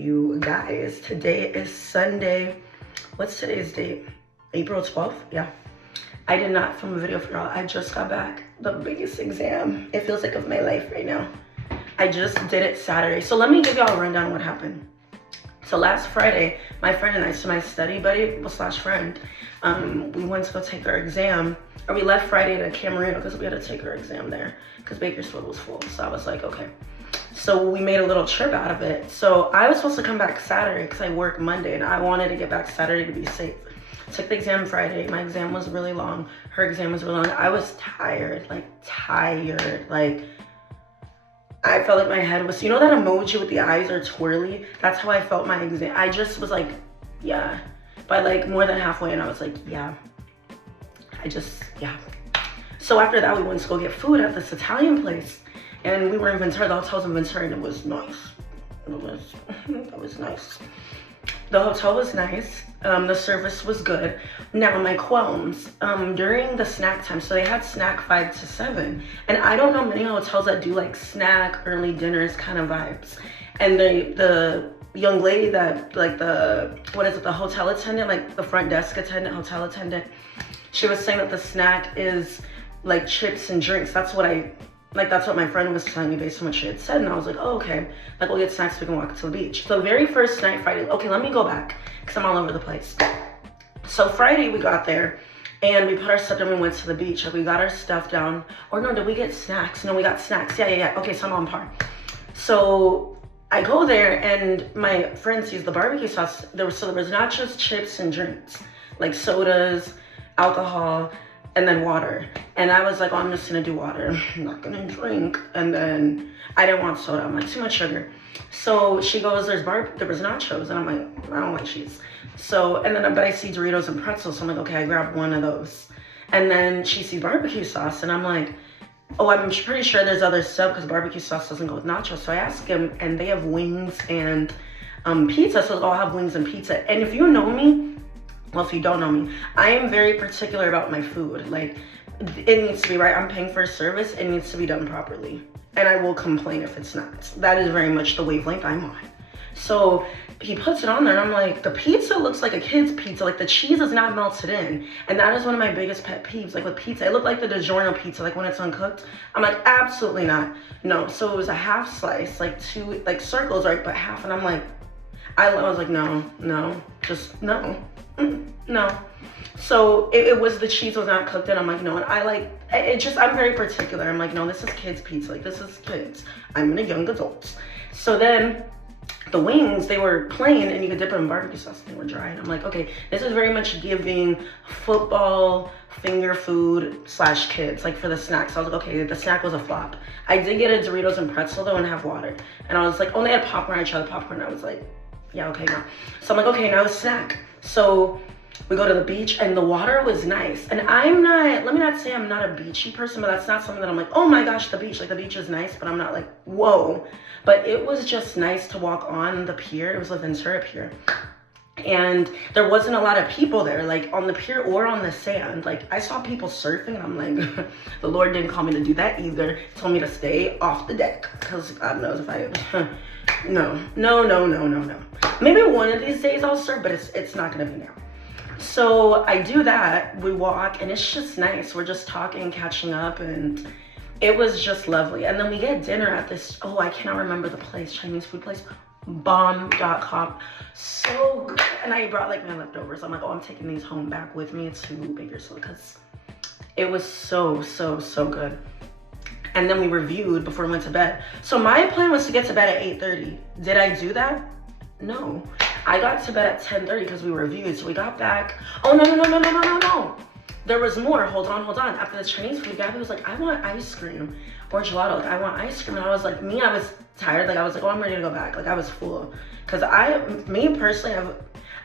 you guys. Today is Sunday. What's today's date? April 12th? Yeah. I did not film a video for y'all. I just got back. The biggest exam, it feels like, of my life right now. I just did it Saturday. So let me give y'all a rundown of what happened. So last Friday, my friend and I, so my study buddy slash friend, we went to go take our exam. Or we left Friday to Camarillo because we had to take our exam there because Bakersfield was full. So I was like, okay. So we made a little trip out of it. So I was supposed to come back Saturday because I work Monday and I wanted to get back Saturday to be safe. Took the exam Friday. My exam was really long. Her exam was really long. I was tired. Like I felt like my head was, you know that emoji with the eyes are twirly? That's how I felt my exam. I just was like, yeah. By like more than halfway and I was like, yeah. Yeah. So after that, we went to go get food at this Italian place. And we were in Ventura, the hotel's in Ventura, and it was nice. That was nice. The hotel was nice. The service was good. Now, my qualms, during the snack time, so they had snack 5 to 7. And I don't know many hotels that do like snack, early dinners kind of vibes. And the young lady that, like the hotel attendant, like the front desk attendant, hotel attendant, she was saying that the snack is like chips and drinks. That's what my friend was telling me based on what she had said. And I was like, oh, okay. Like, we'll get snacks so we can walk to the beach. So the very first night, Friday, okay, let me go back because I'm all over the place. So Friday we got there and we put our stuff down. We went to the beach. Like, we got our stuff down. Or no, did we get snacks? No, we got snacks. Yeah. Okay, so I'm on par. So I go there and my friend sees the barbecue sauce. There was nachos, chips, and drinks. Like sodas, alcohol, and then water. And I was like, oh, I'm just gonna do water. I'm not gonna drink. And then I didn't want soda. I'm like, too much sugar. So she goes, there was nachos. And I'm like, I don't like cheese. So, and then, but I see Doritos and pretzels. So I'm like, okay, I grabbed one of those. And then she sees barbecue sauce. And I'm like, oh, I'm pretty sure there's other stuff because barbecue sauce doesn't go with nachos. So I asked him, and they have wings and pizza. So I'll have wings and pizza. And if you know me, well, if you don't know me, I am very particular about my food. Like, it needs to be right. I'm paying for a service. It needs to be done properly. And I will complain if it's not. That is very much the wavelength I'm on. So he puts it on there and I'm like, the pizza looks like a kid's pizza. Like, the cheese is not melted in. And that is one of my biggest pet peeves. Like, with pizza, it looked like the DiGiorno pizza, like when it's uncooked. I'm like, absolutely not. No. So it was a half slice, like two, like circles, right? But half. And I'm like, I was like, no, just no. No. So it was, the cheese was not cooked in. I'm like, no. And I'm very particular. I'm like, no, this is kids pizza. Like, this is kids. I'm in a young adult. So then the wings, they were plain and you could dip them in barbecue sauce. They were dry. And I'm like, okay, this is very much giving football finger food / kids, like for the snacks. I was like, okay, the snack was a flop. I did get a Doritos and pretzel though and have water. And I was like, oh, they had popcorn. I tried the popcorn. I was like, yeah, okay, no. So I'm like, okay, now a snack. So we go to the beach and the water was nice. And let me not say I'm not a beachy person, but that's not something that I'm like, oh my gosh, the beach. Like, the beach is nice, but I'm not like, whoa. But it was just nice to walk on the pier. It was a Ventura pier. And there wasn't a lot of people there, like on the pier or on the sand. Like, I saw people surfing and I'm like, the Lord didn't call me to do that either. He told me to stay off the deck because God knows if I, no. Maybe one of these days I'll surf, but it's not gonna be now. So I do that, we walk, and it's just nice. We're just talking, catching up, and it was just lovely. And then we get dinner at this, oh, I cannot remember the place, Chinese food place, bomb.com. So good. And I brought like my leftovers. I'm like, oh, I'm taking these home back with me to Bakersfield because it was so good. And then we reviewed before we went to bed. So my plan was to get to bed at 8:30. Did I do that? No. I got to bed at 10:30 because we reviewed. So we got back. Oh, no. There was more. Hold on. After the Chinese food, Gabby was like, I want ice cream or gelato. Like, I want ice cream. And I was like, I was tired. Like, I was like, oh, I'm ready to go back. Like, I was full. Because me personally,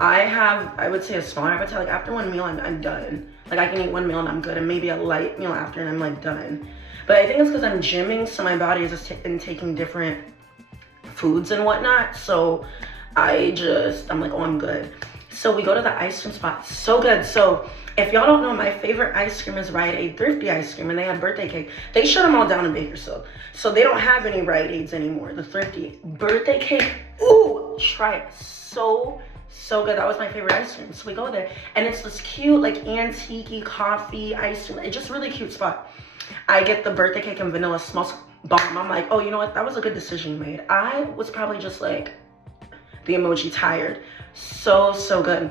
I would say a smaller appetite. Like, after one meal, I'm done. Like, I can eat one meal and I'm good. And maybe a light meal after and I'm like done. But I think it's because I'm gymming. So my body is just taking different foods and whatnot. So I'm like, oh, I'm good. So we go to the ice cream spot. So good. So if y'all don't know, my favorite ice cream is Rite Aid Thrifty ice cream, and they have birthday cake. They shut them all down in Bakersfield. So they don't have any Rite Aids anymore. The Thrifty birthday cake, ooh, try it. So good. That was my favorite ice cream. So we go there, and it's this cute, like, antique coffee ice cream. It's just really cute spot. I get the birthday cake and vanilla, smells bomb. I'm like, oh, you know what? That was a good decision you made. I was probably just like the emoji tired. So good.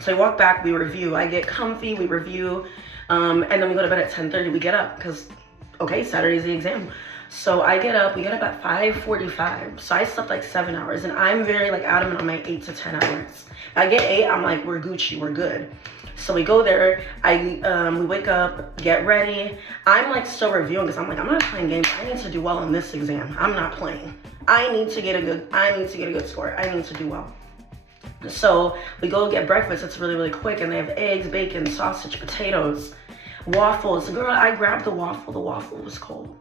So I walk back, we review. I get comfy, we review, and then we go to bed at 10:30. We get up because, okay, Saturday's the exam. So I get up, we get up at 5:45. So I slept like 7 hours, and I'm very like adamant on my 8 to 10 hours. I get 8, I'm like, we're Gucci, we're good. So we go there, we wake up, get ready. I'm like still reviewing because I'm like, I'm not playing games. I need to do well on this exam. I'm not playing. I need to get a good score. I need to do well. So we go get breakfast. It's really quick, and they have eggs, bacon, sausage, potatoes, waffles. Girl, I grabbed the waffle. The waffle was cold.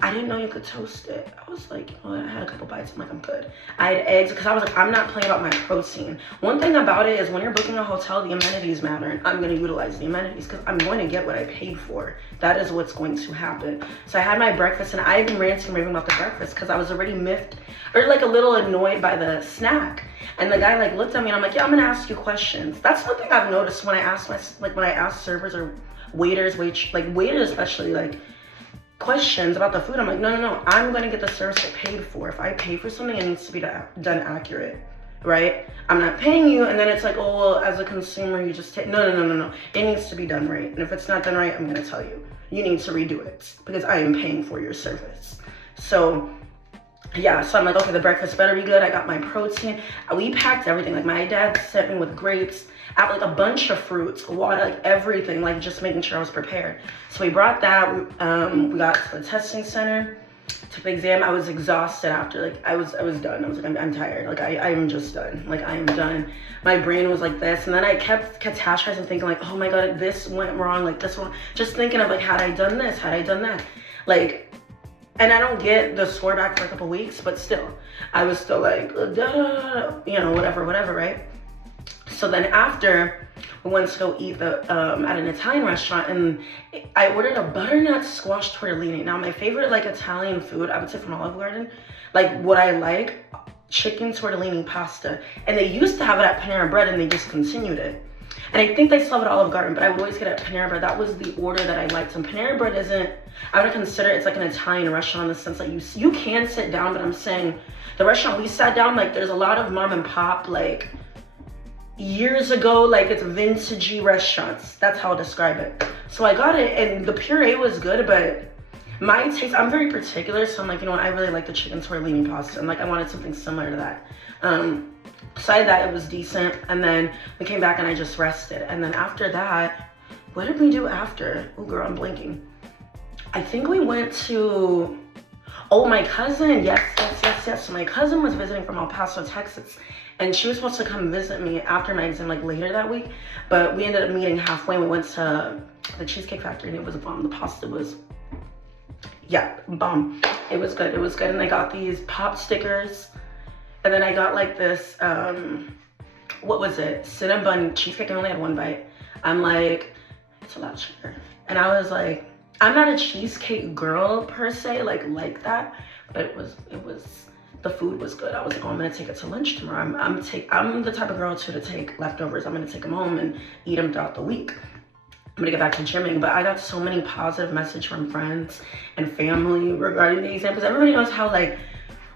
I didn't know you could toast it. I was like, you know what? I had a couple bites. I'm like, I'm good. I had eggs because I was like, I'm not playing about my protein. One thing about it is when you're booking a hotel, the amenities matter, and I'm going to utilize the amenities because I'm going to get what I paid for. That is what's going to happen. So I had my breakfast, and I've been ranting and raving about the breakfast because I was already miffed or like a little annoyed by the snack. And the guy like looked at me, and I'm like, yeah, I'm going to ask you questions. That's one thing I've noticed when I ask when I ask servers or waiters especially, like, questions about the food. I'm like, no, I'm gonna get the service I paid for. If I pay for something, it needs to be done accurate, right? I'm not paying you, and then it's like, oh, well, as a consumer, you just take. No. It needs to be done right, and if it's not done right, I'm gonna tell you. You need to redo it because I am paying for your service. So yeah, so I'm like, okay, the breakfast better be good. I got my protein. We packed everything. Like, my dad sent me with grapes, like a bunch of fruits, water, like everything, like just making sure I was prepared. So we brought that. We got to the testing center, took the exam. I was exhausted after. Like, I was done. I was like, I'm tired. Like, I'm just done. Like, I am done. My brain was like this, and then I kept catastrophizing, thinking like, oh my god, this went wrong. Like, this one. Just thinking of like, had I done this? Had I done that? Like. And I don't get the score back for a couple weeks, but still, I was still like, whatever, right? So then after, we went to go eat at an Italian restaurant, and I ordered a butternut squash tortellini. Now, my favorite like Italian food, I would say from Olive Garden, like what I like, chicken tortellini pasta. And they used to have it at Panera Bread, and they discontinued it. And I think they still have it at Olive Garden, but I would always get it at Panera Bread. That was the order that I liked. And Panera Bread isn't, I would consider it's like an Italian restaurant in the sense that you can sit down, but I'm saying the restaurant we sat down, like there's a lot of mom and pop, like years ago, like it's vintagey restaurants. That's how I'll describe it. So I got it, and the puree was good, but my taste, I'm very particular. So I'm like, you know what, I really like the chicken tortellini pasta. And like, I wanted something similar to that. Besides that, it was decent, and then we came back and I just rested. And then after that, what did we do after? Oh girl, I'm blinking. I think we went to, my cousin, yes. So my cousin was visiting from El Paso, Texas, and she was supposed to come visit me after my exam, like later that week, but we ended up meeting halfway, and we went to the Cheesecake Factory, and it was a bomb. The pasta was, bomb. It was good, and I got these pop stickers. And then I got like this, what was it? Cinnamon cheesecake. I only had one bite. I'm like, it's a lot of sugar. And I was like, I'm not a cheesecake girl per se, like that. But it was, the food was good. I was like, oh, I'm gonna take it to lunch tomorrow. I'm the type of girl to take leftovers. I'm gonna take them home and eat them throughout the week. I'm gonna get back to gymming. But I got so many positive messages from friends and family regarding the exam, because everybody knows how like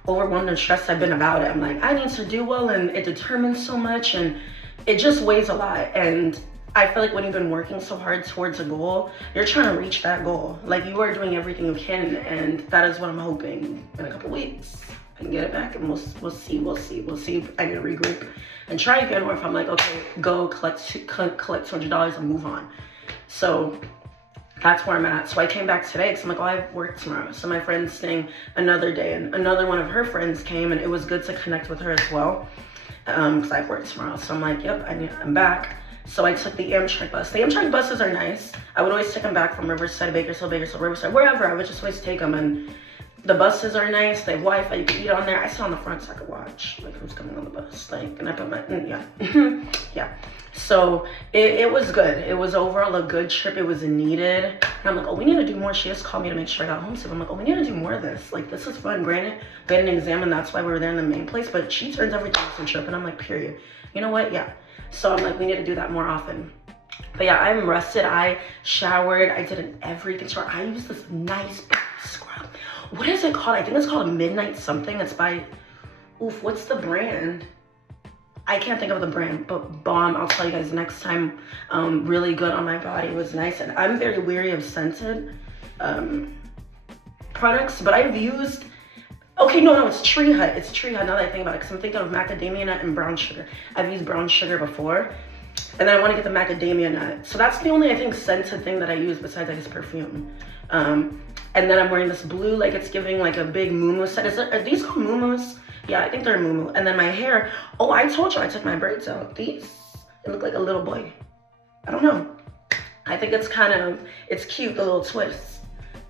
overwhelmed and stressed I've been about it. I'm like, I need to do well, and it determines so much, and it just weighs a lot. And I feel like when you've been working so hard towards a goal, you're trying to reach that goal. Like, you are doing everything you can, and that is what I'm hoping in a couple weeks I can get it back, and we'll see if I can regroup and try again, or if I'm like, okay, go collect $200 and move on. So that's where I'm at. So I came back today because I'm like, oh, I have work tomorrow. So my friend's staying another day, and another one of her friends came, and it was good to connect with her as well, because I have work tomorrow. So I'm like, yep, I'm back. So I took the Amtrak bus. The Amtrak buses are nice. I would always take them back from Riverside to Bakersfield, Riverside, wherever. I would just always take them, and The buses are nice. They have Wi-Fi. You can eat on there. I sit on the front so I could watch like who's coming on the bus. Like, and I put my yeah, yeah. So it was good. It was overall a good trip. It was needed. And I'm like, oh, we need to do more. She just called me to make sure I got home safe. I'm like, oh, we need to do more of this. Like, this is fun. Granted, we had an exam and that's why we were there in the main place. But she turns everything into a trip, and I'm like, period. You know what? Yeah. So I'm like, we need to do that more often. But yeah, I'm rested. I showered. I did an everything shower. I used this nice scrub. What is it called? I think it's called Midnight something. It's by, oof, what's the brand? I can't think of the brand, but bomb. I'll tell you guys next time. Really good on my body. It was nice. And I'm very weary of scented products, but I've used, okay, no, it's Tree Hut. It's Tree Hut now that I think about it, because I'm thinking of macadamia nut and brown sugar. I've used brown sugar before, and then I want to get the macadamia nut. So that's the only, I think, scented thing that I use besides, I guess, perfume. And then I'm wearing this blue, like it's giving like a big muumuu set. Are these called muumuus? Yeah, I think they're muumuu. And then my hair, oh, I told you I took my braids out. These, it look like a little boy. I don't know. I think it's kind of, it's cute, the little twists.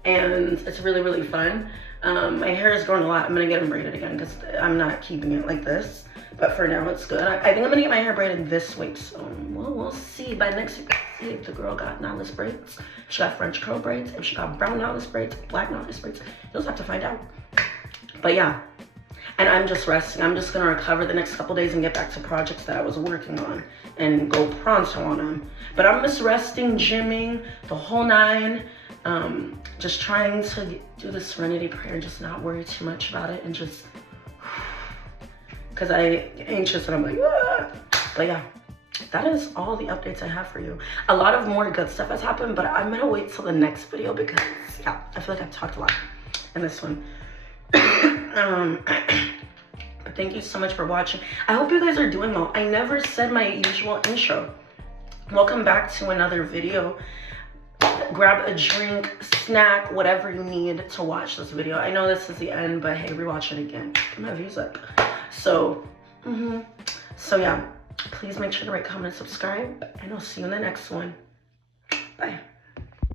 And it's really, really fun. My hair is growing a lot. I'm gonna get them braided again because I'm not keeping it like this. But for now, it's good. I think I'm gonna get my hair braided this week. So we'll see by next week. See if the girl got knotless braids. If she got French curl braids. If she got brown knotless braids, black knotless braids. You'll just have to find out. But yeah. And I'm just resting. I'm just gonna recover the next couple days and get back to projects that I was working on and go pronto on them. But I'm just resting, gymming, the whole nine. Just trying to do the serenity prayer and just not worry too much about it, and just, because I get anxious and I'm like, ah. But yeah, that is all the updates I have for you. A lot of more good stuff has happened, but I'm gonna wait till the next video because yeah, I feel like I've talked a lot in this one. But thank you so much for watching. I hope you guys are doing well. I never said my usual intro. Welcome back to another video. Grab a drink, snack, whatever you need to watch this video. I know this is the end, but hey, rewatch it again. Get my views up. So, so yeah, please make sure to rate, comment, and subscribe, and I'll see you in the next one. Bye.